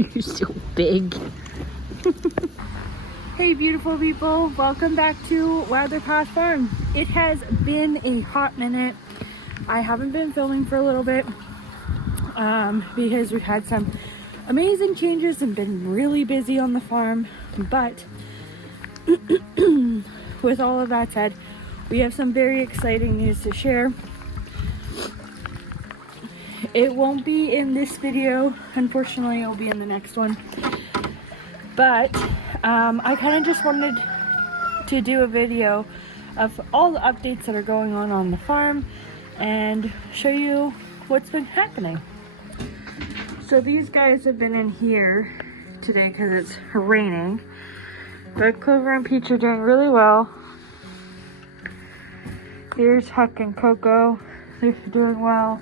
You're so big. Hey beautiful people, welcome back to Wilder Path Farm. It has been a hot minute. I haven't been filming for a little bit because we've had some amazing changes and been really busy on the farm. But with all of that said, we have some very exciting news to share. It won't be in this video, unfortunately. It'll be in the next one. But I kind of just wanted to do a video of all the updates that are going on the farm and show you what's been happening. So these guys have been in here today because it's raining. But Clover and Peach are doing really well. Here's Huck and Coco. They're doing well.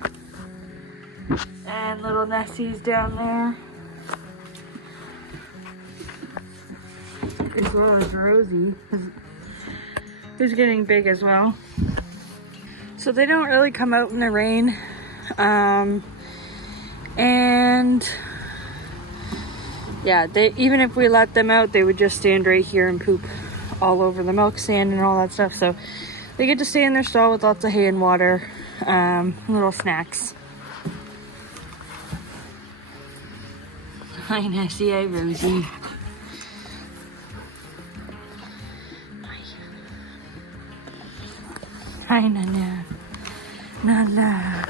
And little Nessie's down there. As well as Rosie, who's getting big as well. So they don't really come out in the rain. And yeah, even if we let them out, they would just stand right here and poop all over the milk stand and all that stuff. So they get to stay in their stall with lots of hay and water, little snacks. Hi Nessie, hi Rosie. Hi Nana. Nana.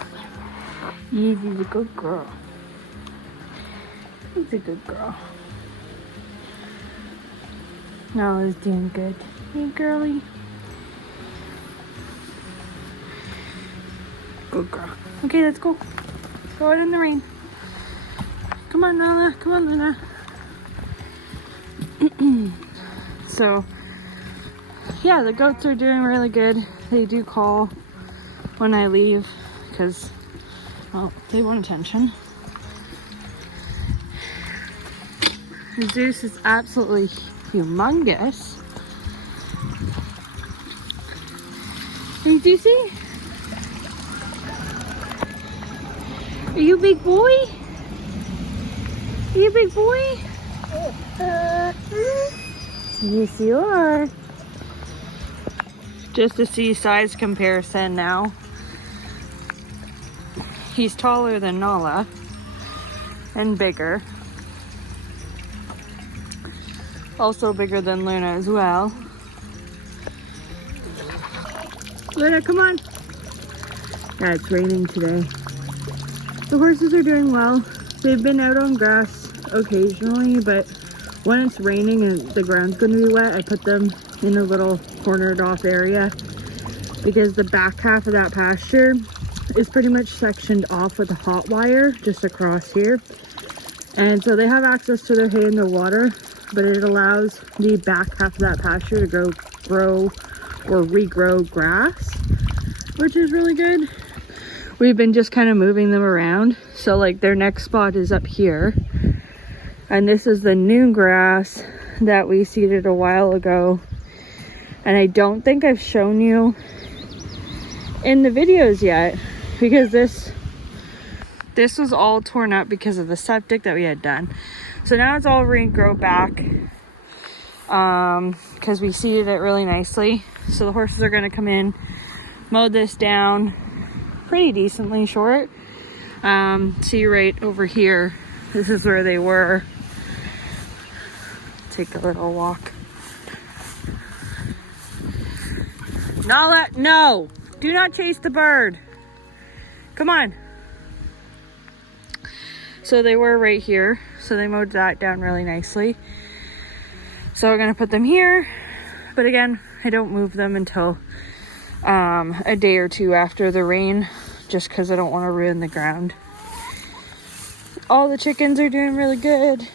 Easy's a good girl. He's a good girl. Nala's doing good. Hey girly. Good girl. Okay, let's go. Go out in the rain. Come on, Nala. Come on, Luna. So, yeah, the goats are doing really good. They do call when I leave because, well, they want attention. Zeus is absolutely humongous. Hey, Zeusy? Are you a big boy? Are you a big boy? Yes, you are. Just to see size comparison now. He's taller than Nala and bigger. Also bigger than Luna as well. Luna, come on. Yeah, it's raining today. The horses are doing well. They've been out on grass occasionally, but when it's raining and the ground's going to be wet, I put them in a little cornered off area because the back half of that pasture is pretty much sectioned off with a hot wire just across here. And so they have access to their hay and their water, but it allows the back half of that pasture to grow or regrow grass, which is really good. We've been just kind of moving them around. So like their next spot is up here. And this is the new grass that we seeded a while ago. And I don't think I've shown you in the videos yet because this was all torn up because of the septic that we had done. So now it's all regrow back because we seeded it really nicely. So the horses are going to come in, mow this down pretty decently short. See right over here, this is where they were. Take a little walk. Nala, no! Do not chase the bird. Come on. So they were right here. So they mowed that down really nicely. So we're gonna put them here. But again, I don't move them until a day or two after the rain, just because I don't want to ruin the ground. All the chickens are doing really good.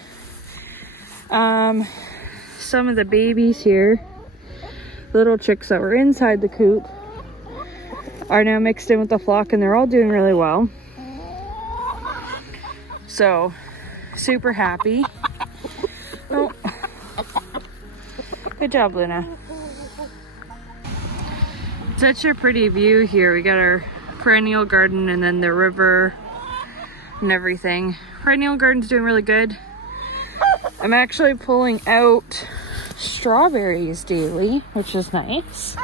Some of the babies here, little chicks that were inside the coop, are now mixed in with the flock and they're all doing really well. So, super happy. Oh. Good job, Luna. Such a pretty view here. We got our perennial garden and then the river and everything. Perennial garden's doing really good. I'm actually pulling out strawberries daily, which is nice.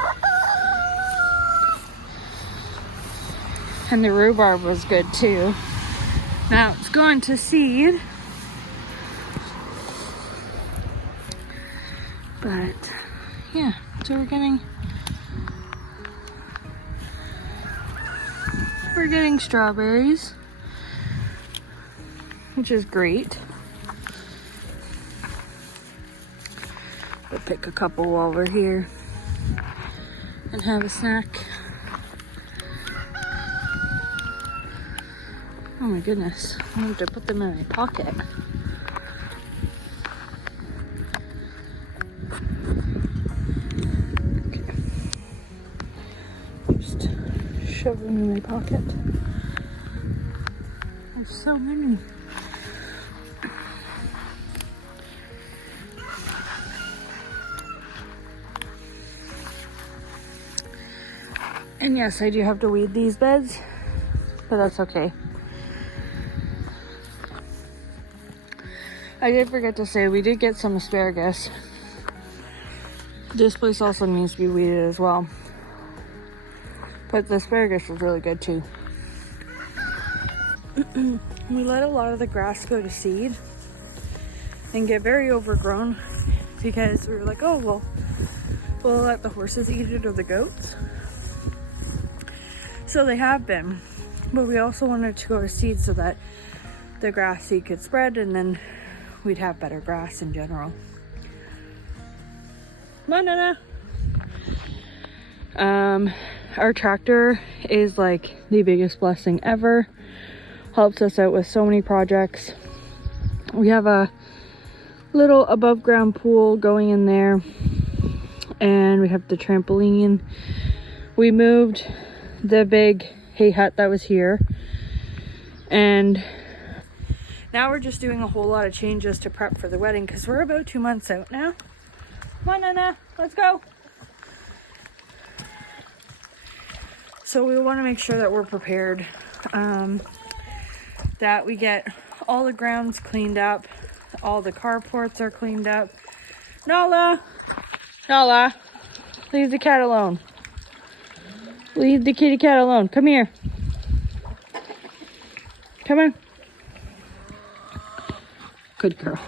And the rhubarb was good too. Now it's going to seed. But yeah, so we're getting strawberries, which is great. We'll pick a couple while we're here and have a snack. Oh my goodness, I have to put them in my pocket. Okay. Just shove them in my pocket. There's so many. And yes, I do have to weed these beds, but that's okay. I did forget to say, we did get some asparagus. This place also needs to be weeded as well. But the asparagus was really good too. We let a lot of the grass go to seed and get very overgrown because we were like, oh, well, we'll let the horses eat it or the goats. So they have been, but we also wanted to go to seed so that the grass seed could spread and then we'd have better grass in general. Come on, Nana. Our tractor is like the biggest blessing ever. Helps us out with so many projects. We have a little above ground pool going in there, and we have the trampoline. We moved the big hay hut that was here, and now we're just doing a whole lot of changes to prep for the wedding because we're about 2 months out now. Come on, Nana, let's go. So we want to make sure that we're prepared, that we get all the grounds cleaned up, all the carports are cleaned up. Nala, leave the cat alone. Leave the kitty cat alone. Come here. Come on. Good girl.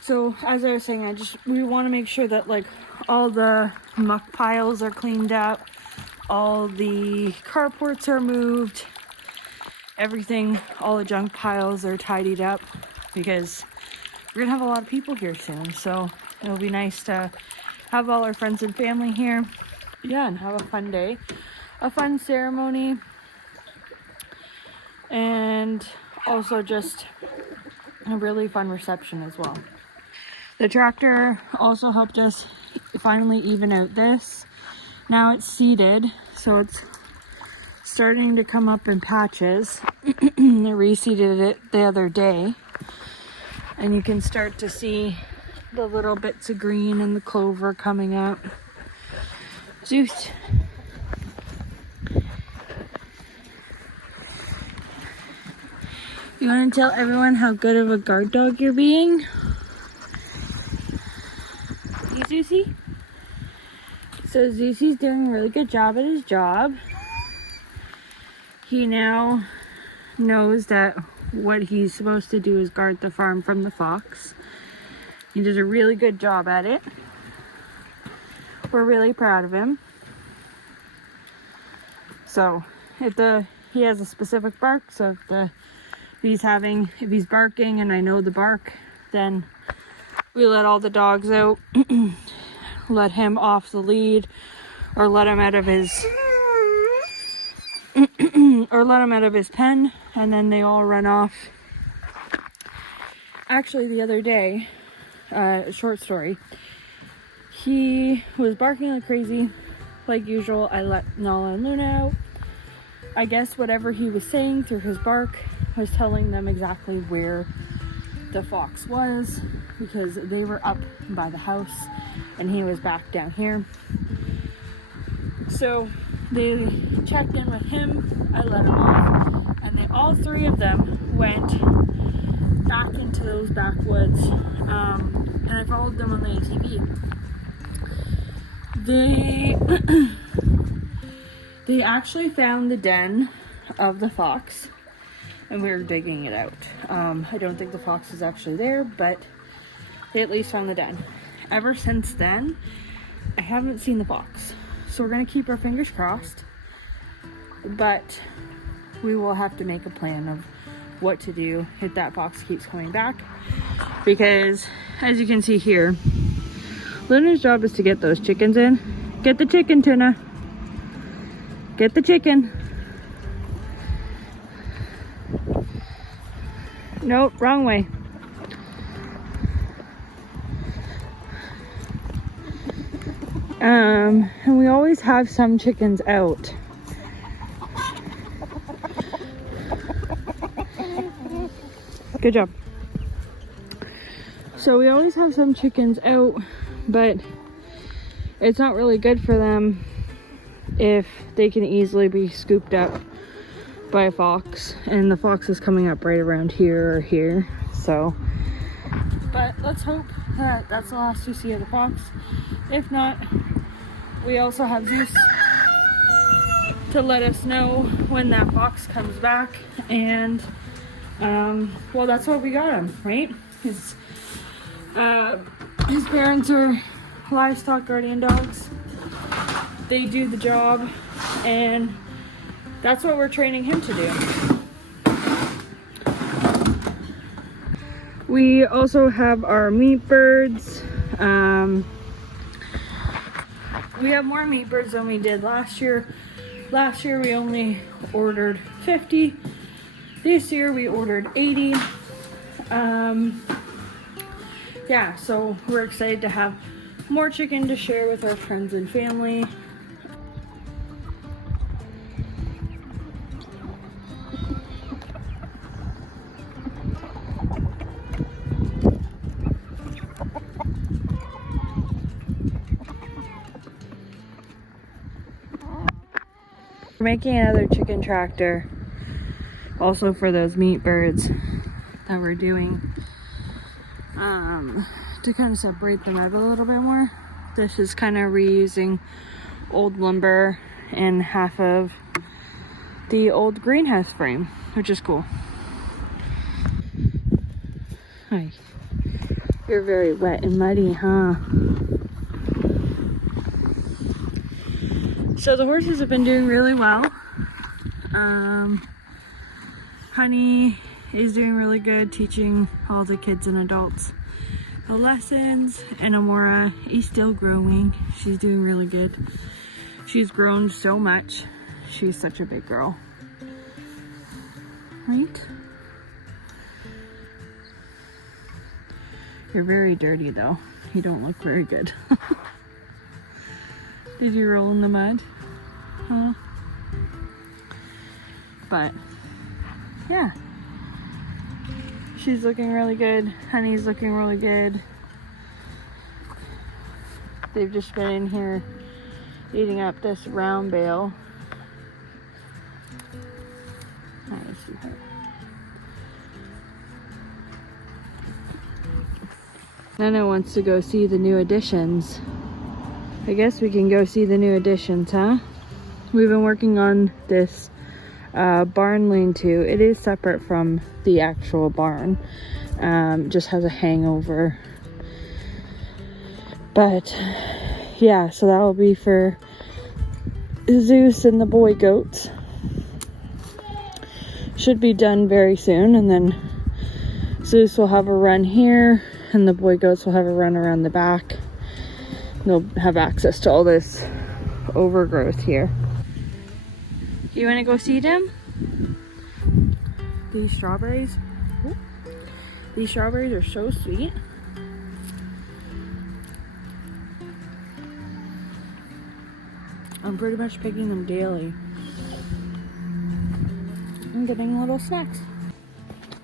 So as I was saying, we want to make sure that like all the muck piles are cleaned up, all the carports are moved, everything, all the junk piles are tidied up because we're gonna have a lot of people here soon. So it'll be nice to have all our friends and family here. Yeah, and have a fun day, a fun ceremony, and also just a really fun reception as well. The tractor also helped us finally even out this. Now it's seeded, so it's starting to come up in patches. They reseeded it the other day, and you can start to see the little bits of green and the clover coming up. Zeus. You want to tell everyone how good of a guard dog you're being? Hey, Zeusy? So Zeusy's doing a really good job at his job. He now knows that what he's supposed to do is guard the farm from the fox. He does a really good job at it. We're really proud of him. So if he has a specific bark, so if he's barking and I know the bark, then we let all the dogs out, let him off the lead, or let him out of his pen, and then they all run off. Actually, the other day, short story, he was barking like crazy, like usual. I let Nala and Luna out. I guess whatever he was saying through his bark was telling them exactly where the fox was, because they were up by the house and he was back down here. So they checked in with him, I let him off, and all three of them went back into those backwoods, and I followed them on the ATV. They actually found the den of the fox, and we were digging it out. I don't think the fox is actually there, but they at least found the den. Ever since then, I haven't seen the fox. So we're gonna keep our fingers crossed, but we will have to make a plan of what to do if that fox keeps coming back. Because as you can see here, Luna's job is to get those chickens in. Get the chicken, Tuna. Get the chicken. Nope, wrong way. And we always have some chickens out. Good job. So we always have some chickens out, but it's not really good for them if they can easily be scooped up by a fox, and the fox is coming up right around here or here. So, but let's hope that that's the last we see of the fox. If not, we also have Zeus to let us know when that fox comes back. And well, that's what we got him, right? His parents are livestock guardian dogs. They do the job, and that's what we're training him to do. We also have our meat birds. We have more meat birds than we did last year. Last year we only ordered 50. This year we ordered 80. Yeah, so we're excited to have more chicken to share with our friends and family. We're making another chicken tractor also for those meat birds that we're doing, to kind of separate them out a little bit more. This is kind of reusing old lumber and half of the old greenhouse frame, which is cool. Hi. You're very wet and muddy, huh? So the horses have been doing really well. Honey is doing really good, teaching all the kids and adults the lessons, and Amora is still growing. She's doing really good. She's grown so much. She's such a big girl. Right? You're very dirty though. You don't look very good. Did you roll in the mud? Huh? But yeah, she's looking really good. Honey's looking really good. They've just been in here eating up this round bale. Nice, sweetheart. Nana wants to go see the new additions. I guess we can go see the new additions, huh? We've been working on this barn lean-to. It is separate from the actual barn. Just has a hangover. But yeah, so that will be for Zeus and the boy goats. Should be done very soon, and then Zeus will have a run here, and the boy goats will have a run around the back. They'll have access to all this overgrowth here. You want to go see them? These strawberries. These strawberries are so sweet. I'm pretty much picking them daily. I'm getting little snacks.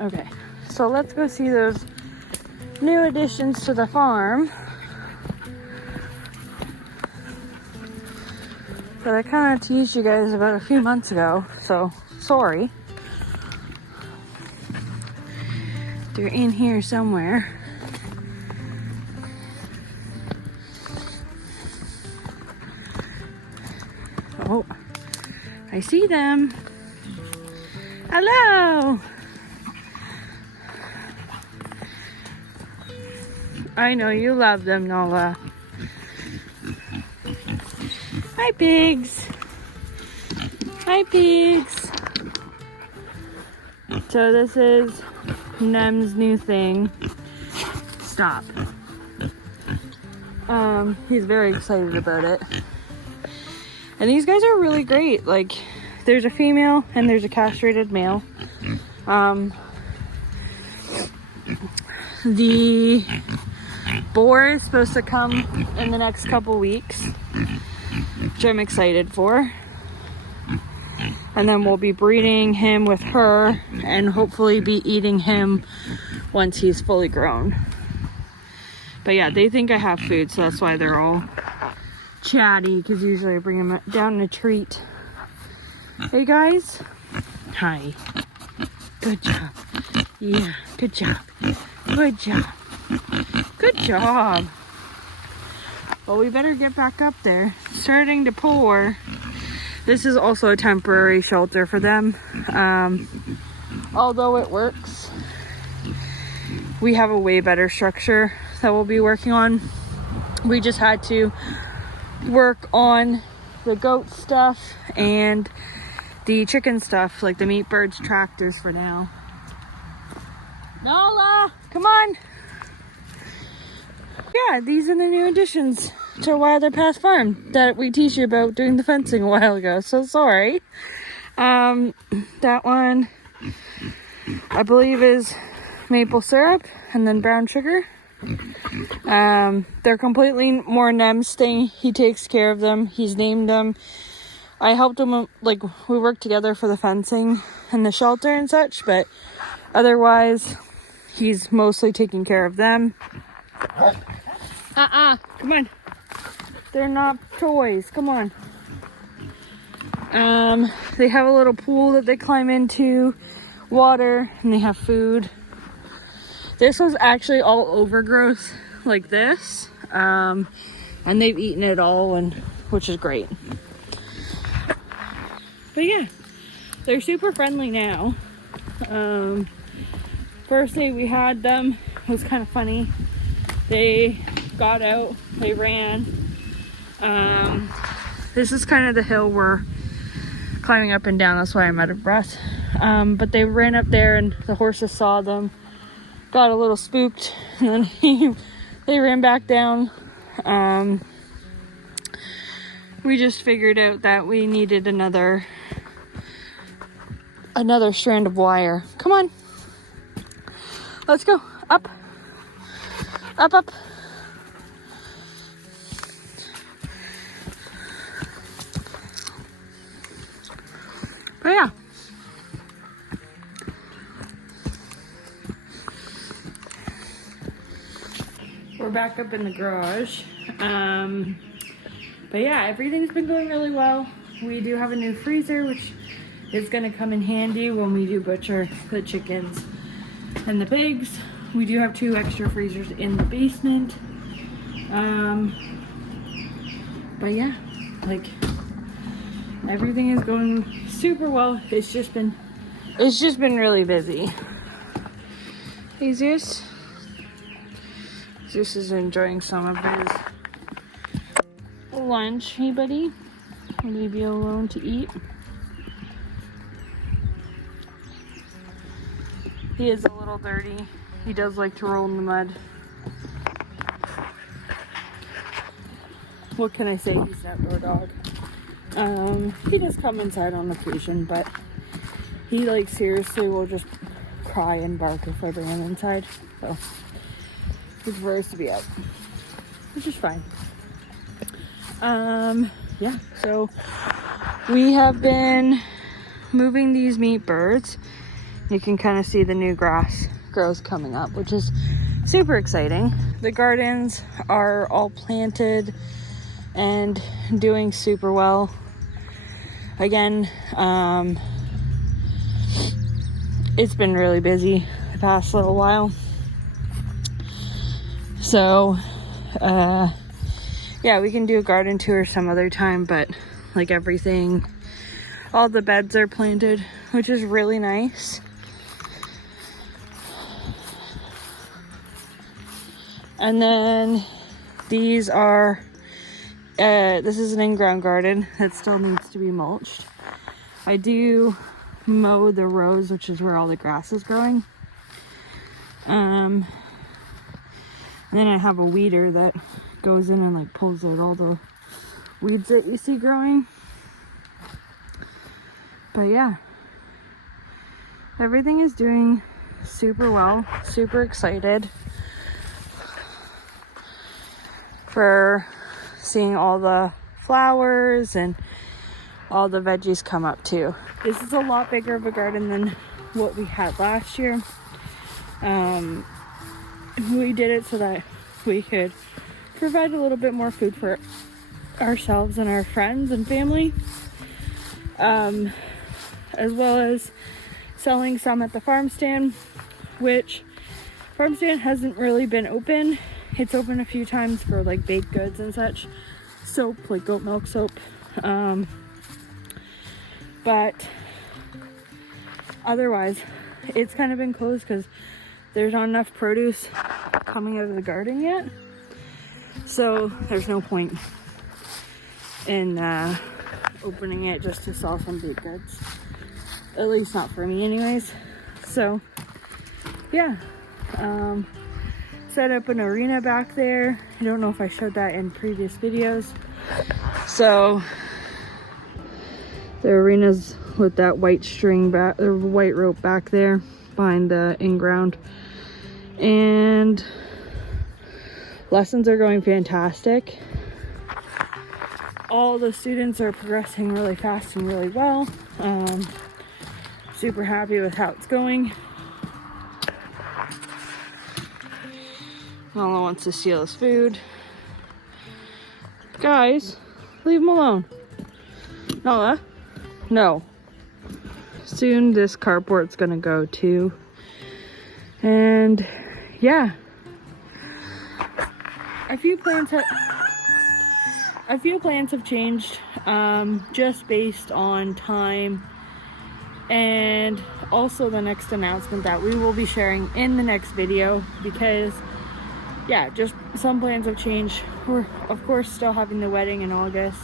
Okay, so let's go see those new additions to the farm that I kind of teased you guys about a few months ago, so sorry. They're in here somewhere. Oh, I see them. Hello. I know you love them, Nola. Hi, pigs. Hi, pigs. So this is Nem's new thing. Stop. He's very excited about it. And these guys are really great. Like, there's a female and there's a castrated male. The boar is supposed to come in the next couple weeks, which I'm excited for. And then we'll be breeding him with her and hopefully be eating him once he's fully grown. But yeah, they think I have food, so that's why they're all chatty, because usually I bring them down in a treat. Hey guys. Hi. Good job. Yeah, good job. Good job. Good job. Well, we better get back up there. It's starting to pour. This is also a temporary shelter for them. Although it works, we have a way better structure that we'll be working on. We just had to work on the goat stuff and the chicken stuff, like the meat birds tractors for now. Nala, come on. Yeah, these are the new additions to Wilder Path Farm that we teach you about doing the fencing a while ago. So sorry. That one, I believe, is maple syrup and then brown sugar. They're completely more Nem's thing. He takes care of them. He's named them. I helped him, like, we worked together for the fencing and the shelter and such, but otherwise he's mostly taking care of them. Come on. They're not toys. Come on. They have a little pool that they climb into, water, and they have food. This was actually all overgrowth like this, and they've eaten it all, and which is great. But yeah, they're super friendly now. First day we had them, it was kind of funny. They got out, they ran. This is kind of the hill we're climbing up and down, that's why I'm out of breath. But they ran up there and the horses saw them, got a little spooked, and then they ran back down. We just figured out that we needed another strand of wire. Come on, let's go up, up, up. But yeah, we're back up in the garage. But yeah, everything's been going really well. We do have a new freezer, which is going to come in handy when we do butcher the chickens and the pigs. We do have 2 extra freezers in the basement. But yeah, like, everything is going super well. It's just been really busy. Hey Zeus. Zeus is enjoying some of his lunch. Hey buddy, I'll leave you alone to eat. He is a little dirty. He does like to roll in the mud. What can I say? He's an outdoor dog. He does come inside on occasion, but he, like, seriously will just cry and bark if I bring him inside. So he prefers to be out, which is fine. Yeah, so we have been moving these meat birds. You can kind of see the new grass growth coming up, which is super exciting. The gardens are all planted and doing super well. Again, it's been really busy. past little while. So, yeah, we can do a garden tour some other time, but like everything, all the beds are planted, which is really nice. And then these are, this is an in-ground garden that still needs to be mulched. I do mow the rows, which is where all the grass is growing. And then I have a weeder that goes in and like pulls out all the weeds that you see growing. But yeah, everything is doing super well. Super excited for seeing all the flowers and all the veggies come up too. This is a lot bigger of a garden than what we had last year. We did it so that we could provide a little bit more food for ourselves and our friends and family, as well as selling some at the farm stand, which farm stand hasn't really been open. It's open a few times for like baked goods and such, soap, like goat milk soap, but otherwise it's kind of been closed because there's not enough produce coming out of the garden yet. So there's no point in opening it just to sell some baked goods. At least not for me anyways. So yeah, set up an arena back there. I don't know if I showed that in previous videos. So the arena's with that white string back, or white rope back there behind the in-ground. And lessons are going fantastic. All the students are progressing really fast and really well. Super happy with how it's going. Lala wants to steal his food. Guys, leave him alone. Nala, no. Soon this carport's gonna go too. And yeah, a few plants have changed, just based on time, and also the next announcement that we will be sharing in the next video, because yeah, just some plans have changed. We're of course still having the wedding in August.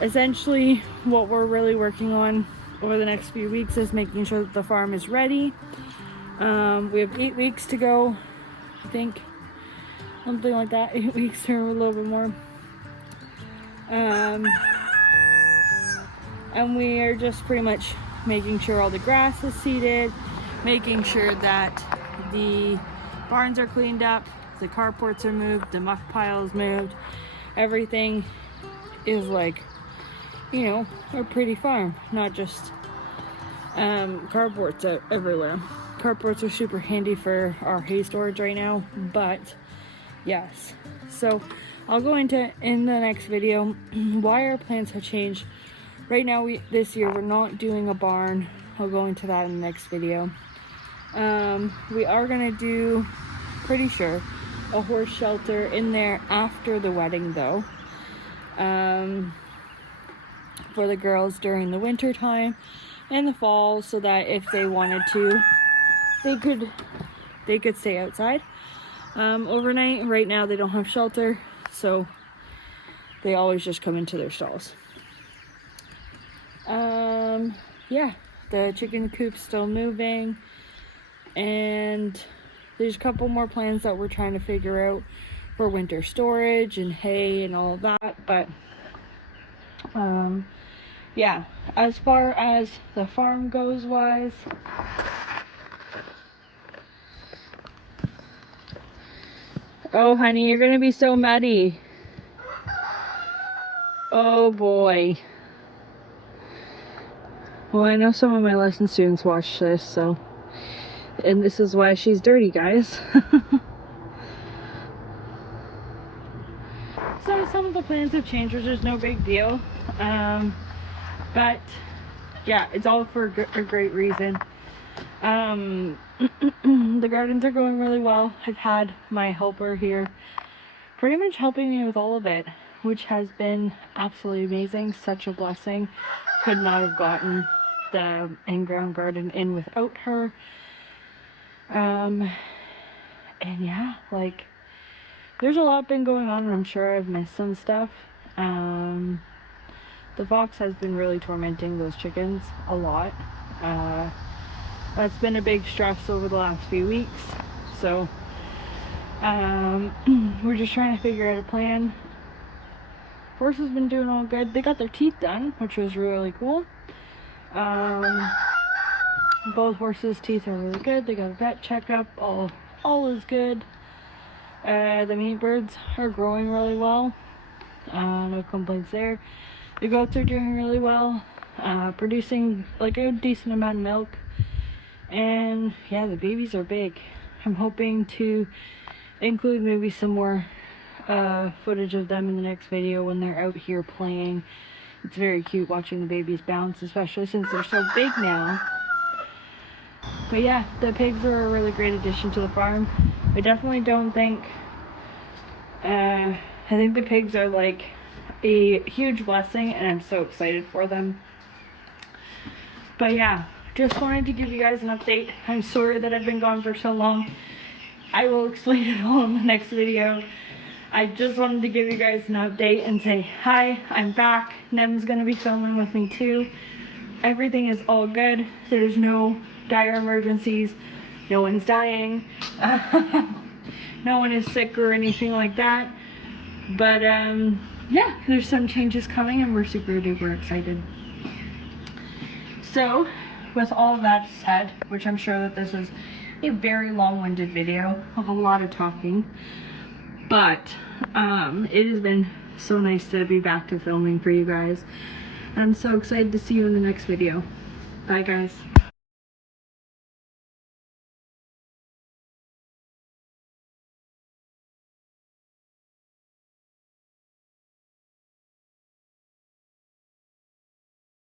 Essentially what we're really working on over the next few weeks is making sure that the farm is ready. We have 8 weeks to go, I think, something like that. 8 weeks or a little bit more. And we are just pretty much making sure all the grass is seeded, making sure that the barns are cleaned up, the carports are moved, the muck piles moved. Everything is like, you know, a pretty farm, not just carports out everywhere. Carports are super handy for our hay storage right now, but yes. So I'll go into in the next video why our plans have changed. Right now, this year we're not doing a barn. I'll go into that in the next video. We are gonna do, pretty sure, a horse shelter in there after the wedding though, for the girls during the winter time and the fall, so that if they wanted to, they could stay outside overnight. Right now they don't have shelter, so they always just come into their stalls. Yeah, the chicken coop's still moving, and there's a couple more plans that we're trying to figure out for winter storage and hay and all of that. But yeah, as far as the farm goes wise, oh honey, you're gonna be so muddy. Oh boy. Well, I know some of my lesson students watch this, so, and this is why she's dirty, guys. So some of the plans have changed, which is no big deal. But yeah, it's all for a great reason. The gardens are going really well. I've had my helper here pretty much helping me with all of it, which has been absolutely amazing. Such a blessing. Could not have gotten the in-ground garden in without her. And yeah, like, there's a lot been going on, and I'm sure I've missed some stuff. The fox has been really tormenting those chickens a lot. That's been a big stress over the last few weeks. So we're just trying to figure out a plan. Horse has been doing all good. They got their teeth done, which was really cool. Both horses' teeth are really good. They got a vet checkup. All is good. The meat birds are growing really well. No complaints there. The goats are doing really well, producing like a decent amount of milk. And yeah, the babies are big. I'm hoping to include maybe some more footage of them in the next video when they're out here playing. It's very cute watching the babies bounce, especially since they're so big now. But yeah, the pigs are a really great addition to the farm. I definitely don't think, I think the pigs are like a huge blessing, and I'm so excited for them. But yeah, just wanted to give you guys an update. I'm sorry that I've been gone for so long. I will explain it all in the next video. I just wanted to give you guys an update and say, hi, I'm back. Nem's gonna be filming with me too. Everything is all good. There's no dire emergencies. No one's dying. No one is sick or anything like that. But yeah, there's some changes coming and we're super duper excited. So, with all of that said, which I'm sure that this is a very long-winded video of a lot of talking, but it has been so nice to be back to filming for you guys. And I'm so excited to see you in the next video. Bye guys.